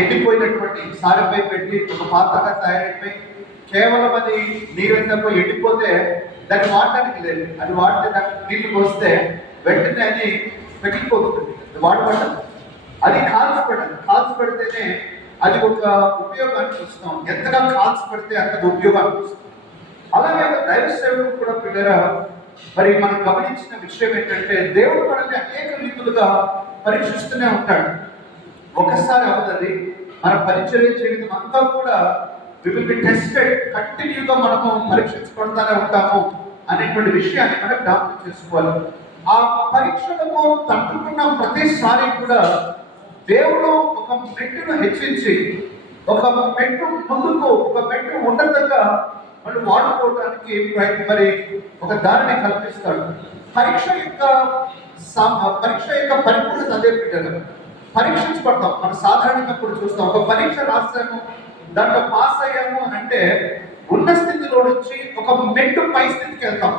ఎండిపోయినటువంటి సారెపై పెట్టి ఒక పాత్రగా తయారైపోయి కేవలం అది నీరెంతపై ఎండిపోతే దాన్ని వాడటానికి లేదు. అది వాడితే దానికి నీళ్లు పోస్తే వెంటనే అది పెరిగిపోతుంది, వాడబడదు. అది కాల్చి పెడితేనే అది ఒక ఉపయోగానికి వస్తాం. ఎంతగా కాల్చి పెడితే అంతగా ఉపయోగానికి వస్తుంది. అలాగే దైవ సేవకుడు కూడా పిల్లరా, మరి మనం గమనించిన విషయం ఏంటంటే దేవుడు మనల్ని అనేక రీతులుగా పరీక్షిస్తూనే ఉంటాడు. ఒకసారి అవుతుంది మన పరిచర్య జీవితం అంతా కూడా టెస్టెడ్, కంటిన్యూగా మనము పరీక్షించబడతానే ఉంటాము అనేటువంటి విషయాన్ని మనం జ్ఞాపకం చేసుకోవాలి. ఆ పరీక్షలకు తట్టుకున్న ప్రతిసారి కూడా దేవుడు ఒక మెట్టును హెచ్చించి, ఒక మెట్టు ముందుకు, ఒక మెట్టు ఉన్నతంగా మనం వాడుకోవడానికి మరి ఒక దారిని కల్పిస్తాడు. పరీక్ష యొక్క పరిపూర్ణత అదే పెట్టారు. పరీక్షించబడతాం. మనం సాధారణంగా కూడా చూస్తాం, ఒక పరీక్ష రాసాము, దాంట్లో పాస్ అయ్యాము అంటే ఉన్న స్థితిలో నుంచి ఒక మెట్టు పై స్థితికి వెళ్తాం.